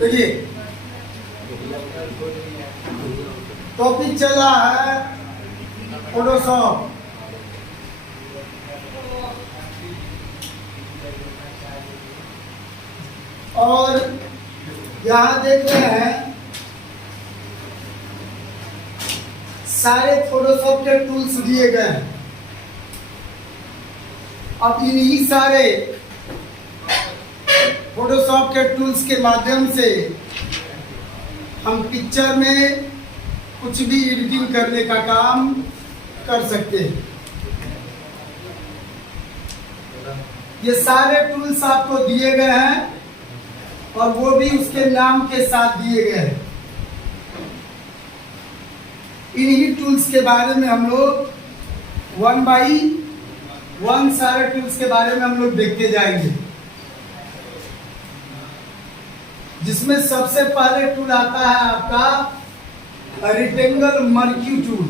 देखिए टॉपिक चल रहा है फोटोशॉप। और यहाँ देख रहे हैं सारे फोटोशॉप के टूल्स दिए गए हैं। अब इन्हीं सारे फोटोशॉप के टूल्स के माध्यम से हम पिक्चर में कुछ भी एडिटिंग करने का काम कर सकते हैं। ये सारे टूल्स आपको दिए गए हैं और वो भी उसके नाम के साथ दिए गए हैं। इन्हीं टूल्स के बारे में हम लोग 1 बाई 1 सारे टूल्स के बारे में हम लोग देखते जाएंगे, जिसमें सबसे पहले टूल आता है आपका रेक्टेंगल मर्क्यू टूल।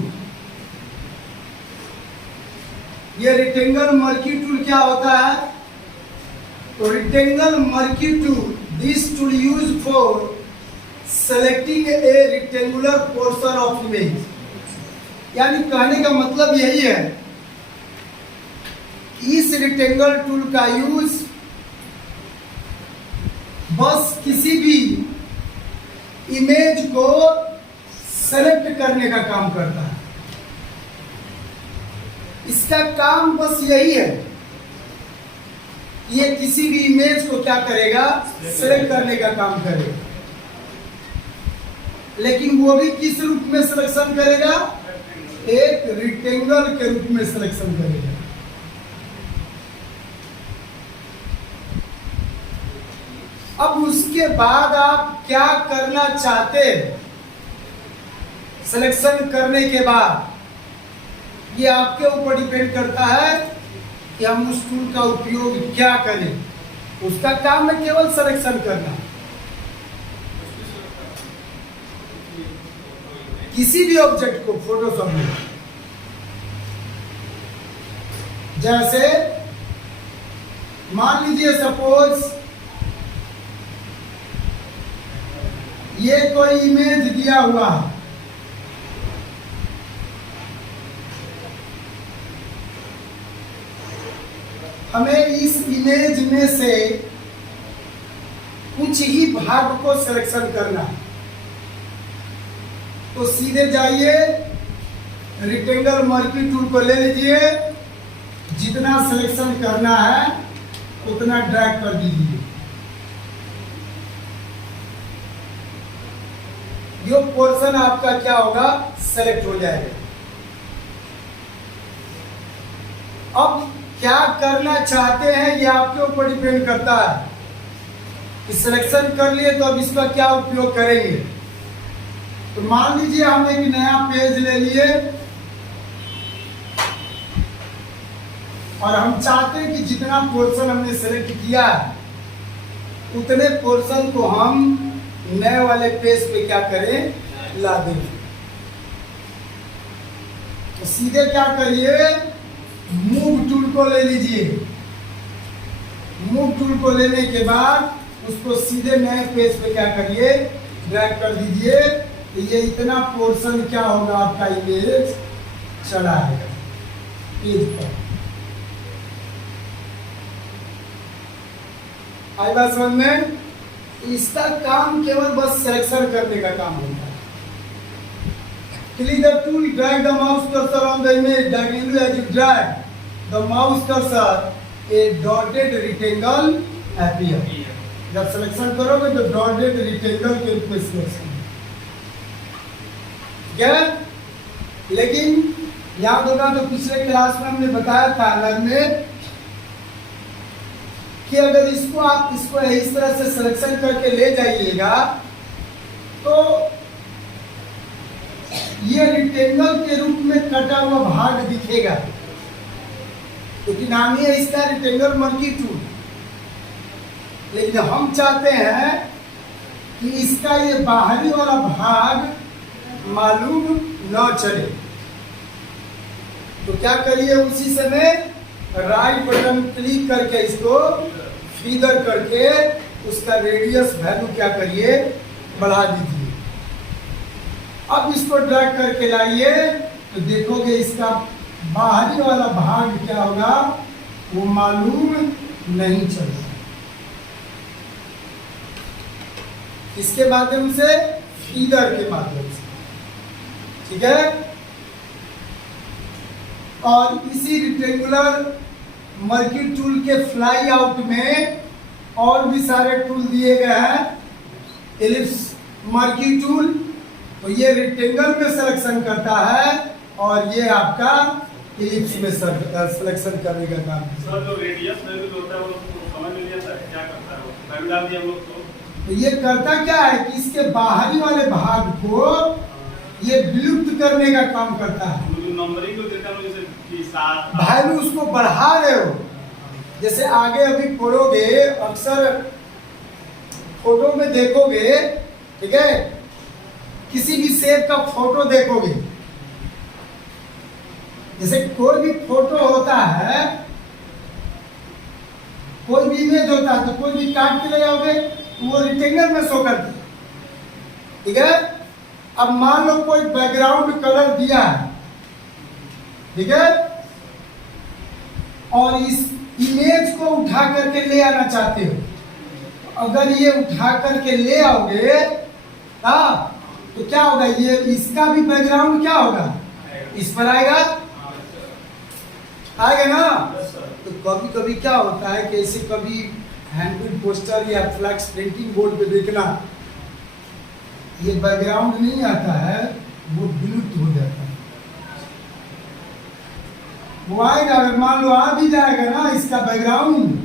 ये रेक्टेंगल मर्क्यू टूल क्या होता है? तो rectangle marquee tool, this tool use for selecting a rectangular portion of image. यानी कहने का मतलब यही है, इस रेक्टेंगल टूल का यूज बस किसी भी इमेज को सेलेक्ट करने का काम करता है। इसका काम बस यही है, ये किसी भी इमेज को क्या करेगा? सेलेक्ट करने का काम करेगा। लेकिन वो भी किस रूप में सिलेक्शन करेगा? एक रेक्टेंगल के रूप में सिलेक्शन करेगा। अब उसके बाद आप क्या करना चाहते हैं सिलेक्शन करने के बाद, ये आपके ऊपर डिपेंड करता है कि हम उस टूल का उपयोग क्या करें। उसका काम है केवल सिलेक्शन करना। किसी भी ऑब्जेक्ट को फोटोशॉप में, जैसे मान लीजिए सपोज ये कोई इमेज दिया हुआ है, हमें इस इमेज में से कुछ ही भाग को सिलेक्शन करना है। तो सीधे जाइए रेक्टेंगल मर्क्यू टूल को ले लीजिए, जितना सिलेक्शन करना है उतना ड्रैग कर दीजिए। ये पोर्शन आपका क्या होगा? सेलेक्ट हो जाएगा। अब क्या करना चाहते हैं ये आपके ऊपर डिपेंड करता है कि सिलेक्शन कर लिए तो अब इसका क्या उपयोग करेंगे। तो मान लीजिए हम एक नया पेज ले लिए और हम चाहते हैं कि जितना पोर्शन हमने सेलेक्ट किया उतने पोर्शन को हम नए वाले पेज पे क्या करें? ला दें। तो सीधे क्या करिए, मूव टूल को ले लीजिए। मूव टूल को लेने के बाद उसको सीधे नए पेज पे क्या करिए? ड्रैग कर दीजिए। तो ये इतना पोर्शन क्या होगा? आपका इमेज चला आएगा पेज पर। आई बात समझ में? इसका काम केवल बस सिलेक्शन करने का काम होता है। Click the tool, drag the mouse cursor on the image. Diagonally as you drag the mouse cursor, a dotted rectangle appear. जब सिलेक्शन करोगे तो डॉटेड रेक्टेंगल के रूप में सिलेक्शन। क्या? लेकिन याद होगा तो पिछले क्लास में हमने बताया था अलग में कि अगर आप इसको इस तरह से सिलेक्शन करके ले जाइएगा तो ये रेक्टेंगल के रूप में कटा हुआ भाग दिखेगा, क्योंकि नाम ही है इसका रेक्टेंगल मर्क्यू टूल। लेकिन हम चाहते हैं कि इसका ये बाहरी वाला भाग मालूम न चले। तो क्या करिए, उसी समय राइट बटन क्लिक करके इसको फीदर करके उसका रेडियस वैल्यू क्या करिए, बढ़ा दीजिए। अब इसको ड्रैग करके लाइए तो देखोगे इसका बाहरी वाला भाग क्या होगा, वो मालूम नहीं चलेगा। इसके माध्यम से, फीडर के माध्यम से, ठीक है। और इसी रेक्टेंगुलर मर्की टूल के फ्लाई आउट में और भी सारे टूल दिए गए हैं। एलिप्स मर्की टूल, तो ये रेक्टेंगल में सिलेक्शन करता है और ये आपका एलिप्स में सिलेक्शन करने का काम। सर जो रेडियस वैल्यू होता है वो समझ में नहीं आता है, क्या करता है वो? वैल्यू डाल दिया हम लोग तो ये करता क्या है कि इसके बाहरी वाले भाग को ये विलुप्त करने का काम करता है। नंबरिंग तो देता है, जैसे कि 7 वैल्यू उसको बढ़ा रहे हो। जैसे आगे अभी पढ़ोगे, अक्सर फोटो में देखोगे, ठीक है, किसी भी शेप का फोटो देखोगे, जैसे कोई भी फोटो होता है, कोई भी इमेज होता है, तो कोई भी काट के ले आओगे वो रेक्टेंगल में शो करती है, ठीक है। अब मान लो कोई बैकग्राउंड कलर दिया है, ठीक है, और इस इमेज को उठा करके ले आना चाहते हो। अगर ये उठा करके ले आओगे, हाँ, तो क्या होगा, ये इसका भी बैकग्राउंड क्या होगा, इस पर आएगा, आएगा ना। तो कभी कभी क्या होता है कि ऐसे कभी हैंडबिल्ड पोस्टर या फ्लैक्स प्रिंटिंग बोर्ड पे देखना, ये बैकग्राउंड नहीं आता है, वो विलुप्त हो जाता है। वो आएगा, अगर मान लो आ भी जाएगा ना इसका बैकग्राउंड,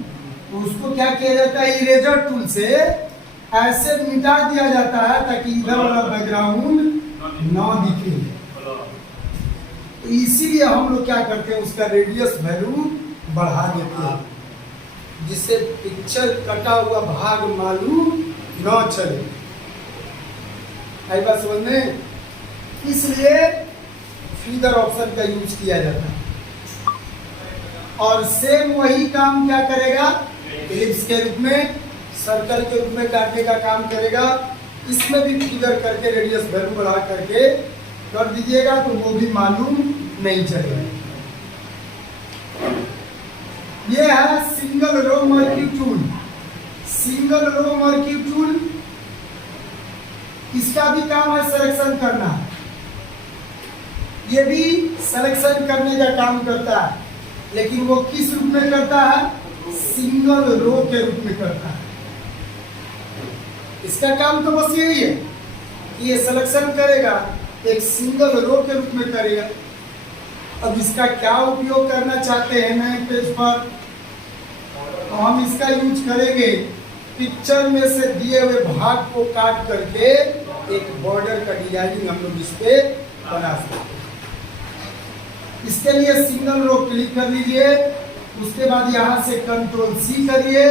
तो उसको क्या किया जाता है, इरेजर टूल से ऐसे मिटा दिया जाता है ताकि इधर वाला बैकग्राउंड ना दिखे। तो इसीलिए हम लोग क्या करते हैं, उसका रेडियस वैल्यू बढ़ा देते हैं, जिससे पिक्चर कटा हुआ भाग मालूम न चले। आई बात समझ में? इसलिए फीडर ऑप्शन का यूज किया जाता है। और सेम वही काम क्या करेगा, एलिप्स के रूप में, सर्कल के रूप में काटने का काम करेगा। इसमें भी फीडर करके रेडियस वैल्यू बढ़ा करके कर दीजिएगा तो वो भी मालूम नहीं चलेगा। ये है single row marquee tool. Single row marquee tool, इसका भी काम है सिलेक्शन करना। ये भी सिलेक्शन करने का काम करता है, लेकिन वो किस रूप में करता है, सिंगल रो के रूप में करता है। इसका काम तो बस यही है कि ये सिलेक्शन करेगा, एक सिंगल रो के रूप में करेगा। अब इसका क्या उपयोग करना चाहते हैं नए पेज पर, तो हम इसका यूज करेंगे पिक्चर में से दिए हुए भाग को काट करके एक बॉर्डर का डिजाइनिंग हम लोग इस पे बना सकते हैं। इसके लिए सिंगल रो क्लिक कर लीजिए, उसके बाद यहाँ से कंट्रोल सी करिए,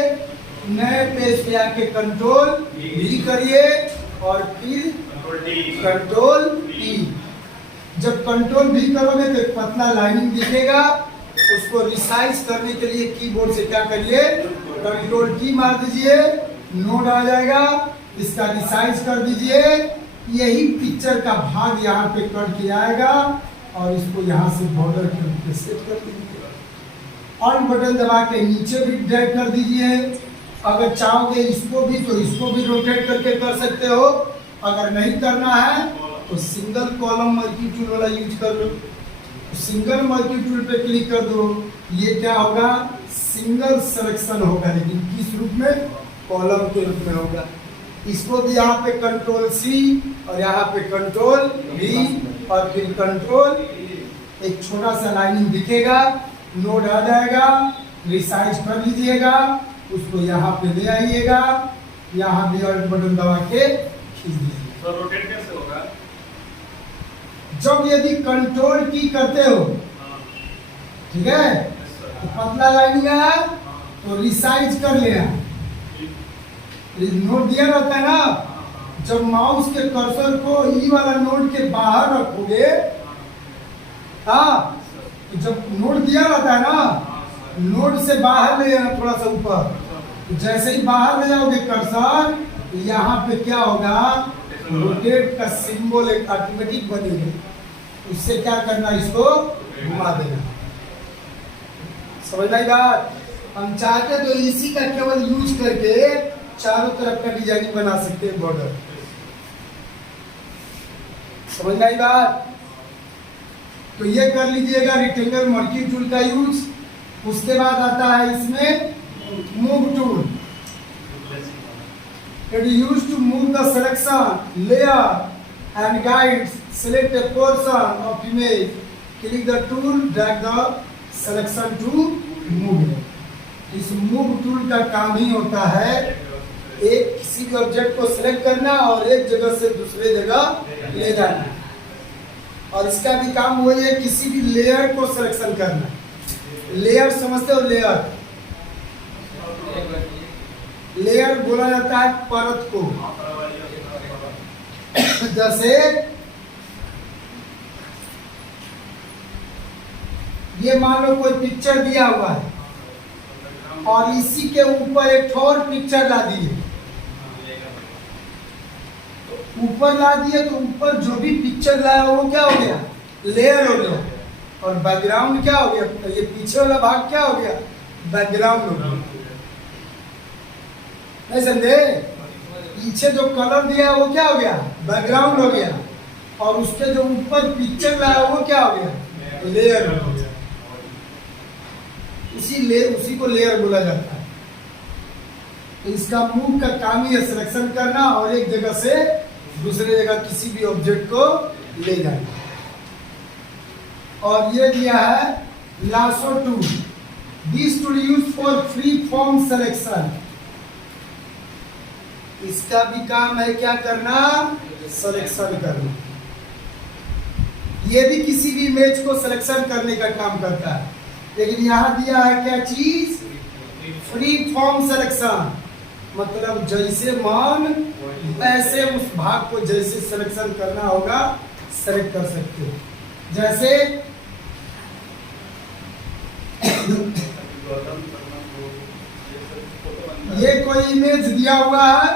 नए पेज पे आके कंट्रोल वी करिए और फिर कंट्रोल टी। जब कंट्रोल भी करोगे तो एक पतला लाइनिंग दिखेगा, उसको रिसाइज करने के लिए कीबोर्ड से क्या करिए, कंट्रोल टी मार दीजिए, नोड आ जाएगा, इसका रिसाइज कर दीजिए। यही पिक्चर का भाग यहाँ पे कट किया आएगा और इसको यहाँ से बॉर्डर के रूप में सेट कर दीजिए। ऑन बटन दबा के नीचे भी ड्रैग कर दीजिए। अगर चाहोगे इसको भी तो इसको भी रोटेट करके कर सकते हो। अगर नहीं करना है तो सिंगल कॉलम मर्की टूल वाला यूज कर लो। सिंगल मर्की टूल पे क्लिक कर दो, ये क्या होगा, सिंगल सिलेक्शन होगा, लेकिन किस रूप में, कॉलम के रूप में होगा। इसको भी यहाँ पे कंट्रोल सी और यहाँ पे कंट्रोल वी और फिर कंट्रोल, एक छोटा सा लाइनिंग दिखेगा, नोड आ जाएगा, रिसाइज कर लीजिएगा, उसको यहाँ पे ले आइएगा, यहाँ भी ऑल्ट बटन दबा के खींच दीजिए। तो रोटेट कैसे होगा? जब यदि कंट्रोल की करते हो, ठीक है, तो पतला लाइनिंग आया तो रिसाइज कर लेना, नोट दिया रहता है ना। जब माउस के कर्सर को ई वाला नोड के बाहर रखोगे, हाँ, तो जब नोड दिया रहता है ना, नोड से बाहर ले जाना थोड़ा सा ऊपर, तो जैसे ही बाहर ले जाओगे कर्सर, यहाँ पे क्या होगा, रोटेट का सिंबल एक ऑटोमेटिक बनेगा। उससे क्या करना, इसको घुमा देना। समझ आई बात? हम चाहते तो इसी का केवल यूज करके चारों तरफ का डिजाइनिंग बना सकते हैं बॉर्डर। समझ आई बात? तो ये कर लीजिएगा रेक्टेंगल मर्की टूल का यूज। उसके बाद आता है इसमें move tool. It is used to move the selection, layer and guides. Select a portion of image. Click the tool, drag the selection to move. इस मूव टूल का काम ही होता है एक किसी भी ऑब्जेक्ट को सिलेक्ट करना और एक जगह से दूसरे जगह ले जाना। और इसका भी काम वही है, किसी भी लेयर को सिलेक्शन करना। लेयर समझते हो? लेयर बोला जाता है परत को। जैसे ये मान लो कोई पिक्चर दिया हुआ है और इसी के ऊपर एक और पिक्चर ला दिए। ऊपर ला दिए तो ऊपर जो भी पिक्चर लाया वो क्या हो गया, लेयर हो गया। और बैकग्राउंड क्या हो गया, ये पीछे वाला भाग क्या हो गया, बैकग्राउंड हो गया। नहीं समझे? पीछे जो कलर दिया वो क्या हो गया, बैकग्राउंड हो गया। और उसके जो ऊपर पिक्चर लाया वो क्या हो गया, लेयर हो गया। उसी को लेयर बोला जाता है। तो इसका मूव का काम ही है सिलेक्शन करना और एक जगह से दूसरे जगह किसी भी ऑब्जेक्ट को ले जाना। और ये दिया है lasso tool. This tool use for free form selection. इसका भी काम है क्या करना, सिलेक्शन करना। ये भी किसी भी इमेज को सिलेक्शन करने का काम करता है। लेकिन यहाँ दिया है क्या चीज, फ्री फॉर्म सिलेक्शन। मतलब जैसे मन वैसे उस भाग को जैसे सिलेक्शन करना होगा सेलेक्ट कर सकते हो। जैसे ये कोई इमेज दिया हुआ है,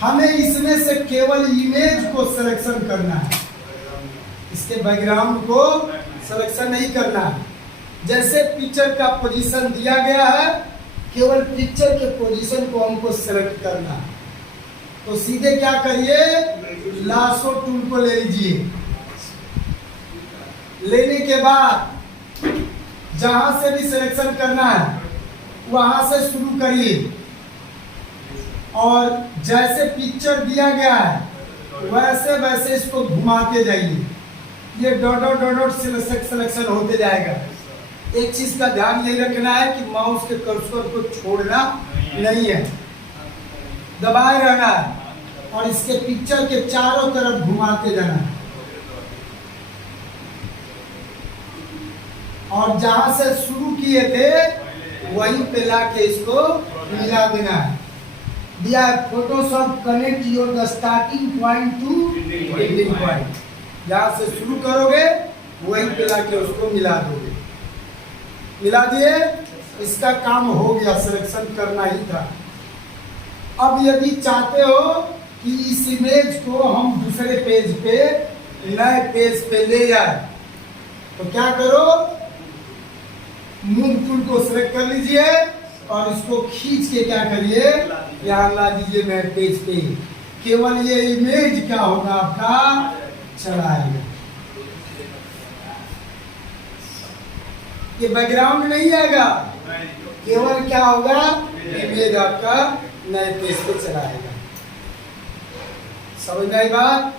हमें इसमें से केवल इमेज को सिलेक्शन करना है, इसके बैकग्राउंड को सिलेक्शन नहीं करना है। जैसे पिक्चर का पोजीशन दिया गया है, केवल पिक्चर के पोजीशन को हमको सिलेक्ट करना है। तो सीधे क्या करिए, लासो टूल को ले लीजिए। लेने के बाद जहां से भी सिलेक्शन करना है वहां से शुरू करिए और जैसे पिक्चर दिया गया है वैसे वैसे इसको घुमाते जाइए। ये dot dot dot dot selection होते जाएगा। एक चीज का ध्यान यही रखना है कि माउस के कर्सर को छोड़ना नहीं है, दबाए रहना है और इसके पिक्चर के चारों तरफ घुमाते जाना है। और जहां से शुरू किए थे वहीं पे लाके इसको मिला देना है। दिया है Photoshop connect your the starting point two ending point. जहां से शुरू करोगे वहीं पे लाके उसको मिला दोगे। मिला दिए, इसका काम हो गया, सिलेक्शन करना ही था। अब यदि चाहते हो कि इस इमेज को हम दूसरे पेज पे, नए पेज पे ले जाए तो क्या करो, मूव टूल को सिलेक्ट कर लीजिए और इसको खींच के क्या करिए, यहाँ ला दीजिए नए पेज पे। केवल ये इमेज क्या होगा, आपका चला आएगा। ये बैकग्राउंड नहीं आएगा, केवल क्या होगा, इमेज आपका नए पेज पे चला आएगा। समझ में आई बात?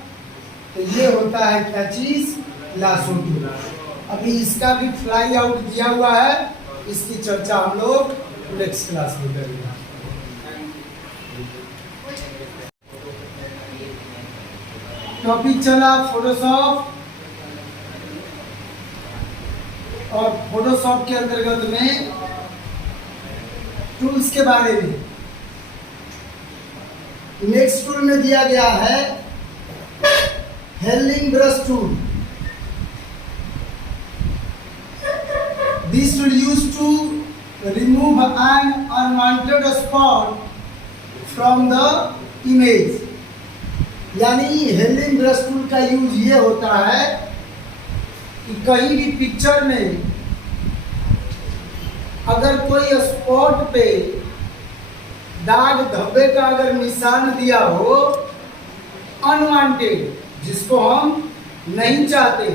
तो ये होता है क्या चीज, लासो टूल। अभी इसका भी फ्लाई आउट दिया हुआ है, इसकी चर्चा हम लोग नेक्स्ट क्लास में करेंगे। टॉपिक चला फोटोशॉप, और फोटोशॉप के अंतर्गत में टूल्स के बारे में नेक्स्ट टूल में दिया गया है hailing brush tool. This tool used to remove an unwanted spot from the image। यानी हेलिंग ब्रश टूल का यूज ये होता है कि कहीं भी पिक्चर में अगर कोई स्पॉट पे दाग धब्बे का अगर निशान दिया हो अनवांटेड, जिसको हम नहीं चाहते,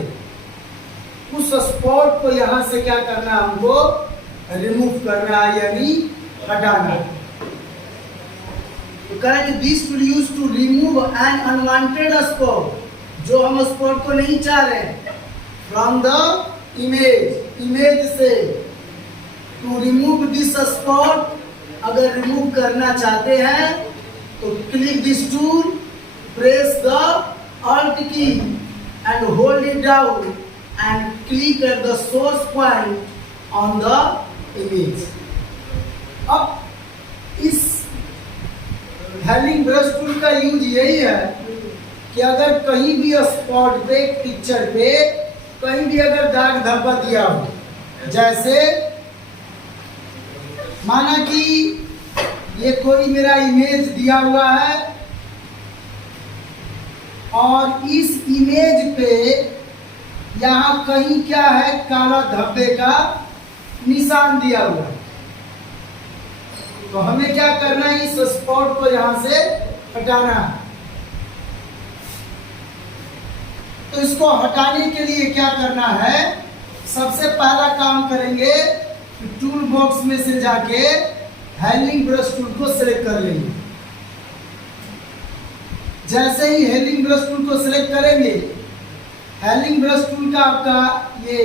उस स्पॉट को यहां से क्या करना है, हमको रिमूव करना है, यानी हटाना। तो कह रहा है कि this will use to remove an unwanted spot, जो हम स्पॉट को नहीं चाह रहे हैं, फ्रॉम द इमेज, इमेज से। टू रिमूव दिस स्पॉट, अगर रिमूव करना चाहते हैं तो click this tool, press the Alt key and hold it down and click at the source point on the image। अब इस हेलिंग ब्रश टूल का use यही है कि अगर कहीं भी स्पॉट पे, पिक्चर पे कहीं भी अगर दाग धब्बा दिया हो, जैसे माना कि ये कोई मेरा इमेज दिया हुआ है और इस इमेज पे यहाँ कहीं क्या है, काला धब्बे का निशान दिया हुआ है। तो हमें क्या करना है, इस स्पॉट को यहां से हटाना है। तो इसको हटाने के लिए क्या करना है, सबसे पहला काम करेंगे टूल बॉक्स में से जाके हेलिंग ब्रश टूल को सिलेक्ट कर लेंगे। जैसे ही हेलिंग ब्रश टूल को सिलेक्ट करेंगे, हेलिंग ब्रश टूल का आपका ये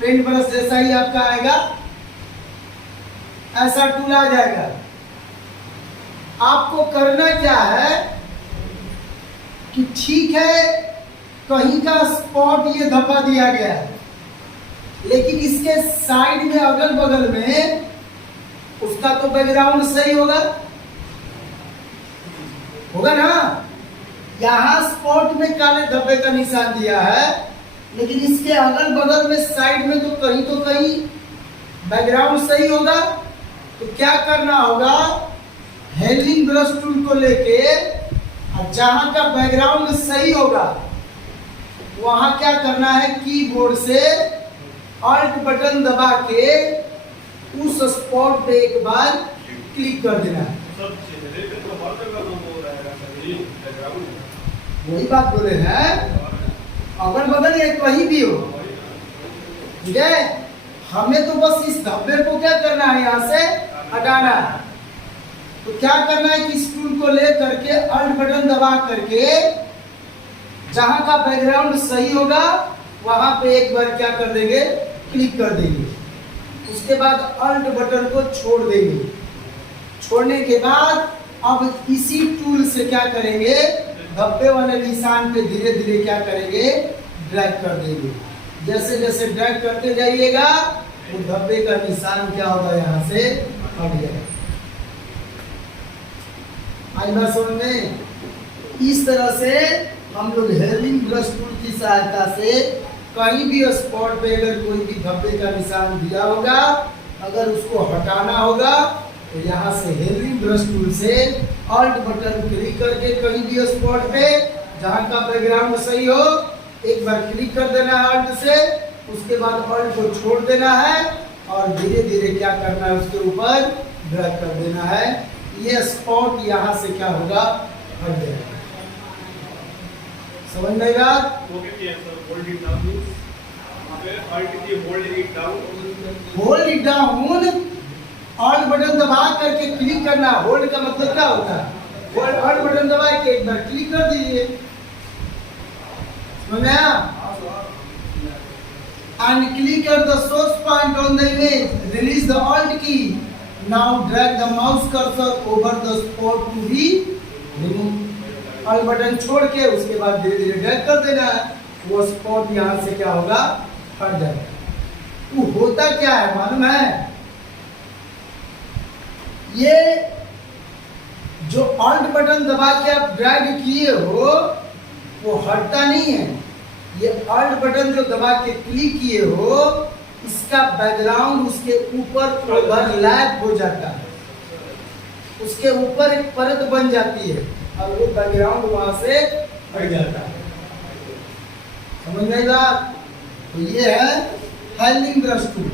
पेंट ब्रश जैसा ही आपका आएगा, ऐसा टूल आ जाएगा। आपको करना क्या है कि ठीक है कहीं का स्पॉट ये धब्बा दिया गया है, लेकिन इसके साइड में अगल बगल में उसका तो बैकग्राउंड सही होगा, होगा ना। यहां स्पॉट में काले धब्बे का निशान दिया है, लेकिन इसके अगल बगल में साइड में तो कहीं बैकग्राउंड सही होगा। तो क्या करना होगा, हेलिंग ब्रश टूल को लेके और जहां का बैकग्राउंड सही होगा वहां क्या करना है, कीबोर्ड से ऑल्ट बटन दबा के उस स्पॉट पे एक बार क्लिक कर देना है। वही बात बोले हैं, अगल बगल या कहीं भी हो, ठीक है। हमें तो बस इस धब्बे को क्या करना है, यहाँ से हटाना है। तो क्या करना है कि इस टूल को ले करके ऑल्ट बटन दबा करके जहां का बैकग्राउंड सही होगा वहां पे एक बार क्या कर देंगे, क्लिक कर देंगे। उसके बाद ऑल्ट बटन को छोड़ देंगे। छोड़ने के बाद अब इसी टूल से क्या करेंगे, धब्बे वाले निशान पे धीरे धीरे क्या करेंगे, ड्रैग कर देंगे। जैसे जैसे ड्रैग करते जाइएगा वो धब्बे का निशान क्या होगा, यहाँ से हट जाएगा। आई बात समझ में। इस तरह से हम लोग हेलिंग ब्रश टूल की सहायता से कहीं भी स्पॉट पे अगर कोई भी धब्बे का निशान दिया होगा, अगर उसको हटाना होगा तो यहाँ से हेलिंग ब्रश टूल से ऑल्ट बटन क्लिक करके कहीं भी स्पॉट पे जहाँ का बैकग्राउंड सही हो एक बार क्लिक कर देना है ऑल्ट से। उसके बाद ऑल्ट को छोड़ देना है और धीरे धीरे क्या करना है, उसके ऊपर ड्रैग कर देना है। ये स्पॉट यहाँ से क्या होगा, हट जाएगा। समझ में आएगा? Hold it down, alt button दबा करके क्लिक करना। होल्ड का मतलब क्या होता है, ऑल्ट बटन दबा के एक बार क्लिक कर दीजिए। समझ में आया? And click at the source point on the image. Release the Alt key. Now drag the mouse cursor over the spot to be removed. Alt button छोड़ के उसके बाद धीरे धीरे ड्रैग कर देना है, वो स्पॉट यहाँ से क्या होगा, हट जाएगा। वो होता क्या है मालूम है, ये जो ऑल्ट बटन दबा के आप ड्रैग किए हो वो हटता नहीं है। ये ऑल्ट बटन जो दबा के क्लिक किए हो इसका बैकग्राउंड उसके ऊपर ओवरलैप हो जाता है, उसके ऊपर एक परत बन जाती है और वो बैकग्राउंड वहां से हट जाता है। समझ में आएगा? तो ये है हेलिंग ब्रश टूल।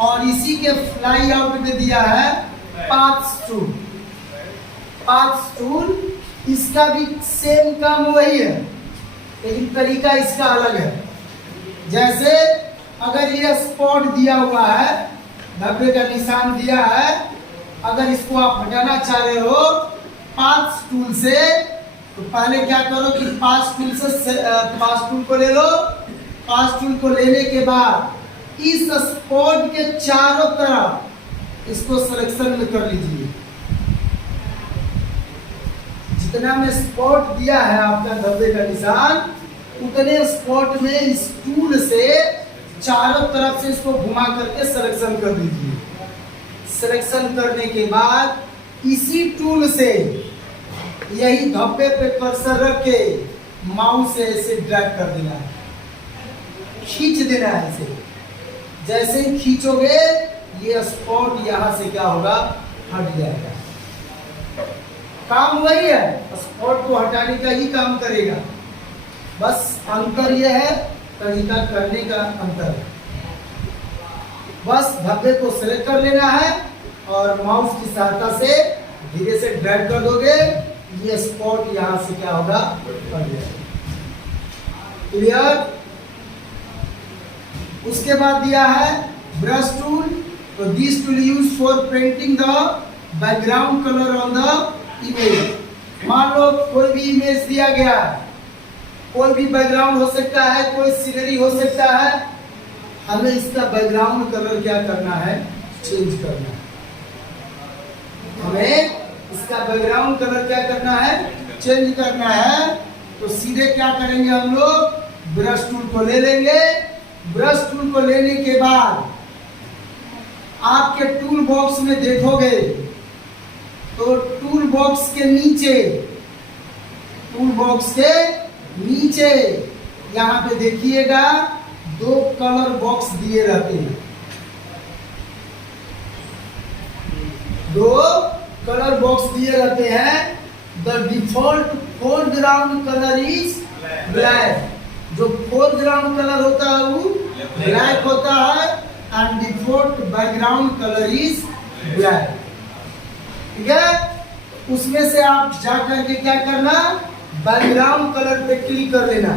और इसी के फ्लाई आउट में दिया है पाथ टूल। पाथ टूल इसका भी सेम काम वही है, लेकिन तरीका इसका अलग है। जैसे अगर ये स्पॉट दिया हुआ है, धब्बे का निशान दिया है, अगर इसको आप हटाना चाह रहे हो पाथ टूल से, तो पहले क्या करो कि पाथ टूल को ले लो। पाथ टूल को लेने के बाद इस स्पॉट के चारों तरफ इसको सिलेक्शन में कर लीजिए। जितना में स्पॉट दिया है आपका धब्बे का निशान, उतने स्पॉट में इस टूल से चारों तरफ से इसको घुमा करके सिलेक्शन कर दीजिए। सिलेक्शन करने के बाद इसी टूल से यही धब्बे पे कर्सर रख के माउस से ऐसे ड्रैग कर देना है, खींच देना है ऐसे। जैसे ही खींचोगे ये स्पॉट यहाँ से क्या होगा, हट जाएगा। काम वही है, स्पॉट को हटाने का ही काम करेगा, बस अंतर यह है तरीका करने का अंतर। बस धब्बे को सिलेक्ट कर लेना है और माउस की सहायता से धीरे से ड्रैग कर दोगे, ये स्पॉट यहां से क्या होगा, हट जाएगा। क्लियर? उसके बाद दिया है ब्रश टूल। तो this tool use for painting the background colour on the image. मान लो कोई भी इमेज दिया गया है, कोई भी बैकग्राउंड हो सकता है, कोई सीनरी हो सकता है, हमें इसका बैकग्राउंड कलर क्या करना है, चेंज करना है। हमें इसका बैकग्राउंड कलर क्या करना है, चेंज करना है। तो सीधे क्या करेंगे हम लोग, ब्रश टूल को ले लेंगे। ब्रश टूल को लेने के बाद आपके टूल बॉक्स में देखोगे तो टूल बॉक्स के नीचे, टूल बॉक्स के नीचे यहाँ पे देखिएगा 2 कलर बॉक्स दिए रहते हैं। 2 कलर बॉक्स दिए रहते हैं। The default foreground colour is black. जो फोरग्राउंड कलर होता है वो ब्लैक होता है and default background colour is black. ठीक है? उसमें से आप जा करके क्या करना, बैकग्राउंड कलर पे क्लिक कर लेना।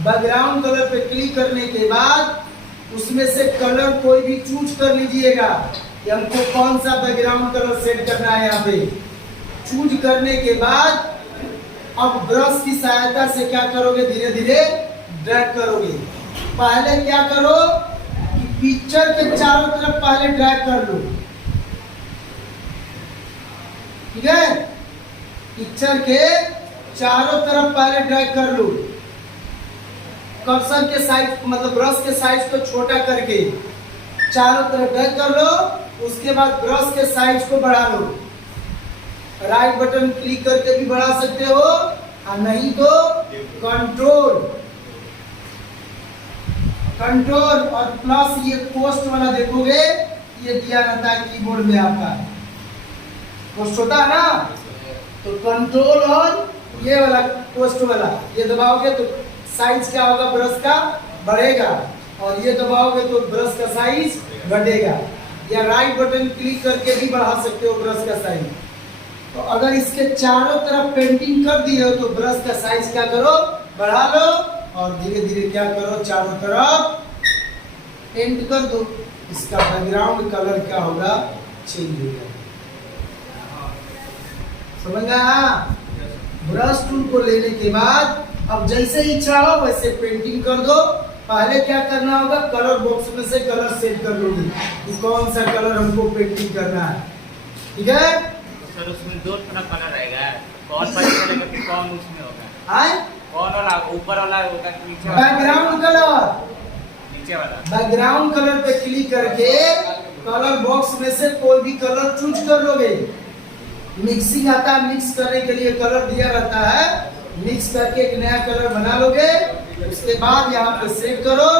बैकग्राउंड कलर पे क्लिक करने के बाद उसमें से कलर कोई भी चूज कर लीजिएगा कि हमको कौन सा बैकग्राउंड कलर सेट करना है। यहाँ पे चूज करने के बाद अब ब्रश की सहायता से क्या करोगे, धीरे धीरे ड्रैग करोगे। पहले क्या करो कि पिक्चर के चारों तरफ पहले ड्रैग कर लो। ठीक है? पिक्चर के चारों तरफ पहले ड्रैग कर लो। कर्सर के साइज, मतलब ब्रश के साइज को छोटा करके चारों तरफ ड्रैग कर लो। उसके बाद ब्रश के साइज को बढ़ा लो। राइट बटन क्लिक करके भी बढ़ा सकते हो और नहीं तो कंट्रोल और प्लस ये पोस्ट वाला देखोगे, ये दिया रहता है कीबोर्ड में आपका पोस्ट होता है ना, तो कंट्रोल और ये वाला पोस्ट वाला ये दबाओगे तो साइज क्या होगा, ब्रश का बढ़ेगा, और ये दबाओगे तो ब्रश का साइज घटेगा। या राइट बटन क्लिक करके भी बढ़ा सकते हो ब्रश का साइज। तो अगर इसके चारों तरफ पेंटिंग कर दी हो तो ब्रश का साइज क्या करो, बढ़ा लो और धीरे धीरे क्या करो, चारों तरफ पेंट कर दो। इसका बैकग्राउंड कलर क्या होगा, चेंज हो जाएगा। समझ गया? ब्रश टूल को लेने के बाद अब जैसे इच्छा हो वैसे पेंटिंग कर दो। पहले क्या करना होगा, कलर बॉक्स में से कलर सेट कर लोगे कि कौन सा कलर हमको पेंटिंग करना है। ठीक है सर? उसमें 2 तरह कलर रहेगा, कौन सा करेगा कि कौन उसमें होगा? आए कौन वाला, ऊपर वाला होगा कि नीचे वाला? बैकग्राउंड कलर, नीचे वाला। बैकग्राउंड कलर पे क्लिक करके कलर बॉक्स में से कोई भी कलर चूज कर लोगे। मिक्सिंग आता है, मिक्स करने के लिए कलर दिया रहता है, मिक्स करके एक नया कलर बना लोगे। उसके बाद यहाँ पे सेट करो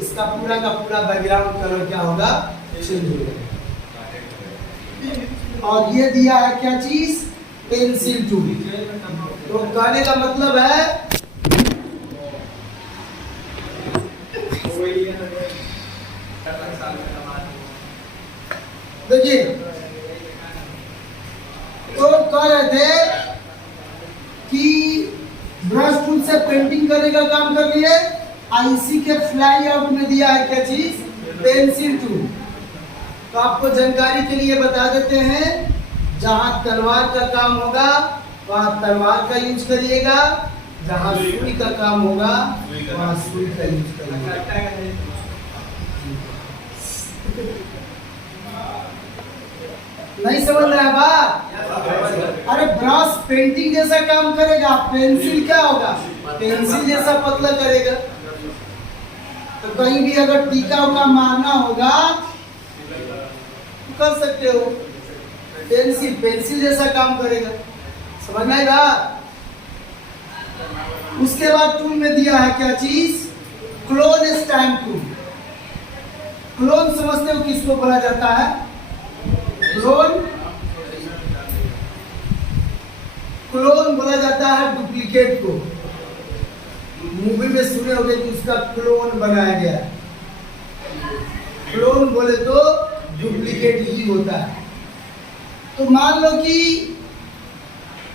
इसका पूरा का पूरा बैकग्राउंड कलर क्या होगा, चेंज हो जाएगा। और ये दिया है क्या चीज, पेंसिल टूल। तो कहने का मतलब है देखिए, तो कह रहे थे कि ब्रश टूल से पेंटिंग करने का काम कर लिए, आईसी के फ्लाई आउट में दिया है क्या चीज, पेंसिल टूल। तो आपको जानकारी के लिए बता देते हैं, जहां तलवार का काम होगा वहां तलवार का यूज करिएगा, जहां सुई का काम होगा वहां सुई का यूज करिएगा। नहीं समझ रहा है बात? अरे ब्रश पेंटिंग जैसा काम करेगा, पेंसिल क्या होगा, पेंसिल जैसा पतला करेगा। तो कहीं भी अगर टीका उका मारना होगा तो कर सकते हो, पेंसिल पेंसिल जैसा काम करेगा। समझ में आएगा? उसके बाद टूल में दिया है क्या चीज, क्लोन स्टैम्प टूल। क्लोन समझते हो किसको बोला जाता है, क्लोन बोला जाता है डुप्लीकेट को। मूवी में सुने होंगे कि उसका क्लोन बनाया गया। क्लोन बोले तो डुप्लीकेट ही होता है। तो मान लो कि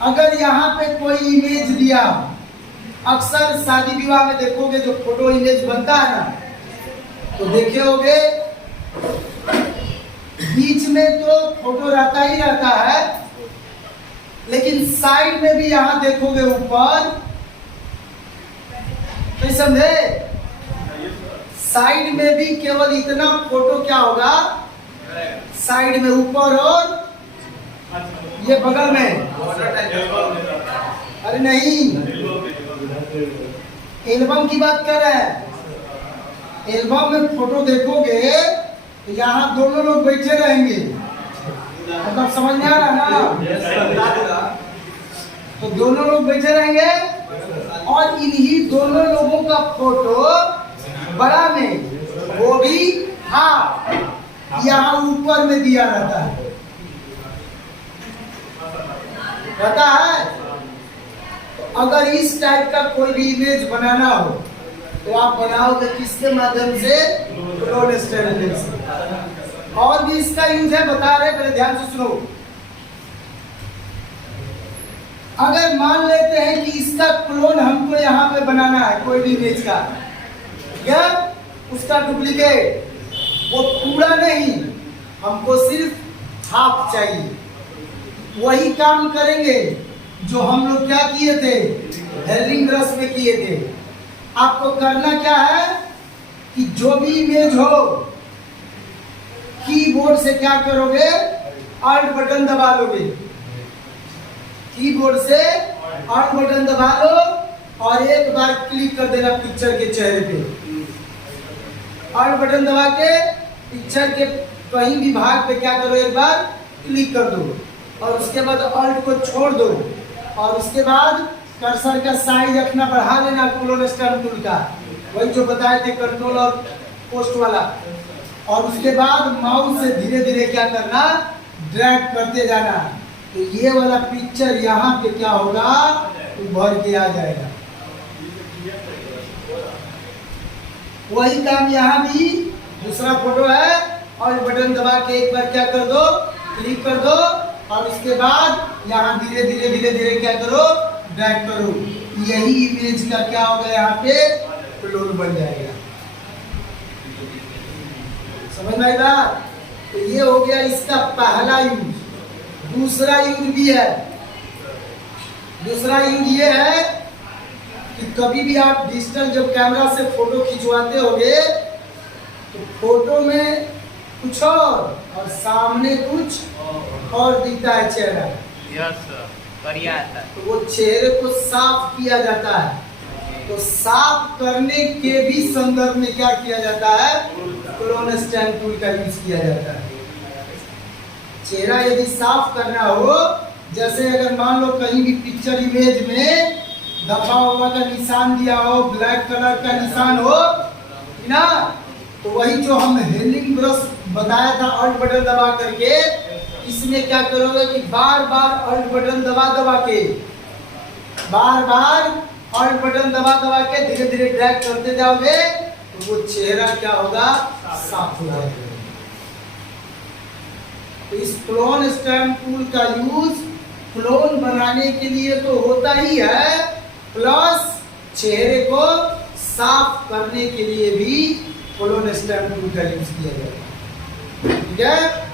अगर यहाँ पे कोई इमेज दिया, अक्सर शादी विवाह में देखोगे जो फोटो इमेज बनता है ना, तो देखे होगे बीच में तो फोटो रहता ही रहता है, लेकिन साइड में भी यहां देखोगे ऊपर, नहीं समझे, साइड में भी केवल इतना फोटो क्या होगा, साइड में ऊपर और ये बगल में, अरे नहीं एल्बम की बात कर रहे हैं। एल्बम में फोटो देखोगे तो यहाँ दोनों लोग बैठे रहेंगे, मतलब समझ में आ रहा ना, तो दोनों लोग बैठे रहेंगे और इन्हीं दोनों लोगों का फोटो बड़ा में, वो भी हाँ यहाँ ऊपर में दिया रहता है, रहता है। अगर इस टाइप का कोई भी इमेज बनाना हो तो आप बनाओगे किसके माध्यम से, क्लोन स्टैम्प से। और भी इसका यूज है, बता रहे, मेरे ध्यान से सुनो। अगर मान लेते हैं कि इसका क्लोन हमको यहाँ पे बनाना है, कोई भी इमेज का, या उसका डुप्लीकेट, वो पूरा नहीं, हमको सिर्फ हाफ चाहिए। वही काम करेंगे जो हम लोग क्या किए थे, हेलिंग ब्रश में किए थे। आपको करना क्या है कि जो भी इमेज हो, कीबोर्ड से क्या करोगे, ऑल्ट बटन दबा लोगे, कीबोर्ड से ऑल्ट बटन दबा लो और एक बार क्लिक कर देना पिक्चर के चेहरे पे। ऑल्ट बटन दबा के पिक्चर के कहीं भी भाग पे क्या करो, एक बार क्लिक कर दो और उसके बाद ऑल्ट को छोड़ दो और उसके बाद कर्सर का साइज अपना बढ़ा लेना, क्लोन स्टैम्प टूल का, वही जो बताए थे कंट्रोल और पोस्ट वाला। और उसके बाद माउस से धीरे धीरे क्या करना, ड्रैग करते जाना, तो ये वाला पिक्चर यहाँ पे क्या होगा, उभर के आ जाएगा। वही काम यहाँ भी, दूसरा फोटो है और बटन दबा के एक बार क्या कर दो, क्लिक कर दो और उसके बाद यहाँ धीरे धीरे धीरे धीरे क्या करो, ड्रैग करो, यही इमेज का क्या होगा, यहाँ पे क्लोन बन जाएगा। समझ में आएगा? तो ये हो गया इसका पहला यूज। दूसरा यूज भी है, दूसरा यूज ये है कि कभी भी आप डिजिटल जब कैमरा से फोटो खिंचवाते होगे तो फोटो में कुछ और सामने कुछ और दिखता है चेहरा, तो वो चेहरे को साफ किया जाता है। तो साफ करने के भी संदर्भ में क्या किया जाता है, क्लोन स्टैम्प टूल का यूज किया जाता है। चेहरा यदि साफ करना हो, जैसे अगर मान लो कहीं भी पिक्चर इमेज में धब्बा उब्बा का निशान दिया हो, ब्लैक कलर का निशान हो, ना। तो वही जो हम हेलिंग ब्रश बताया था ऑल्ट बटन दबा करके, इसमें क्या करोगे कि बार बार ऑल्ट बटन दबा दबा के, बार बार ऑल्ट बटन दबा दबा के धीरे धीरे ड्रैग करते जाओगे तो वो चेहरा क्या होगा, साफ हो जाएगा। तो इस क्लोन स्टैम्प टूल का यूज क्लोन बनाने के लिए तो होता ही है, प्लस चेहरे को साफ करने के लिए भी क्लोन स्टैम्प टूल का यूज किया जाएगा। ठीक है।